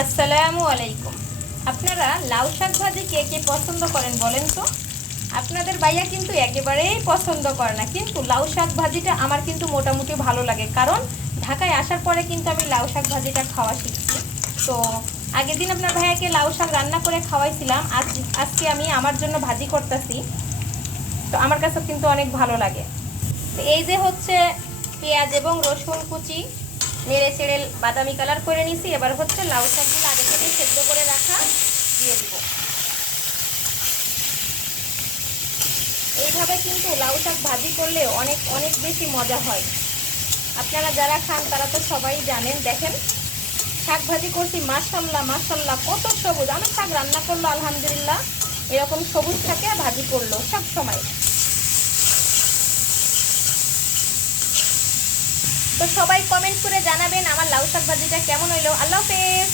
আসসালামু আলাইকুম। আপনারা লাউ শাক ভাজি কে কে পছন্দ করেন বলেন তো? আপনাদের ভাইয়া কিন্তু একেবারেই পছন্দ করে না, কিন্তু লাউ শাক ভাজিটা আমার কিন্তু মোটামুটি ভালো লাগে, কারণ ঢাকায় আসার পরে কিন্তু আমি লাউ শাক ভাজিটা খাওয়া শিখছি। তো আগের দিন আপনার ভাইয়াকে লাউ শাক রান্না করে খাওয়াইছিলাম, আজকে আমি আমার জন্য ভাজি করতেছি। তো আমার কাছে কিন্তু অনেক ভালো লাগে। তো এই যে হচ্ছে পেঁয়াজ এবং রসুন কুচি নেড়ে চেড়ে বাদামি কালার করে নিছি। এবার হচ্ছে লাউ শাকগুলো আগে থেকে সেদ্ধ করে রাখা দিয়ে দিব। এইভাবে কিন্তু লাউ শাক ভাজি করলে অনেক অনেক বেশি মজা হয়। আপনারা যারা খান তারা তো সবাই জানেন। দেখেন, শাক ভাজি করছি, মাশাল্লাহ মাশাল্লাহ কত সবুজ। আমার শাক রান্না করলো আলহামদুলিল্লাহ এরকম সবুজ থাকে, ভাজি করলো সব সময়। তো সবাই কমেন্ট করে জানাবেন আমার লাউ শাক ভাজিটা কেমন হইলো। আল্লাহ হাফেজ।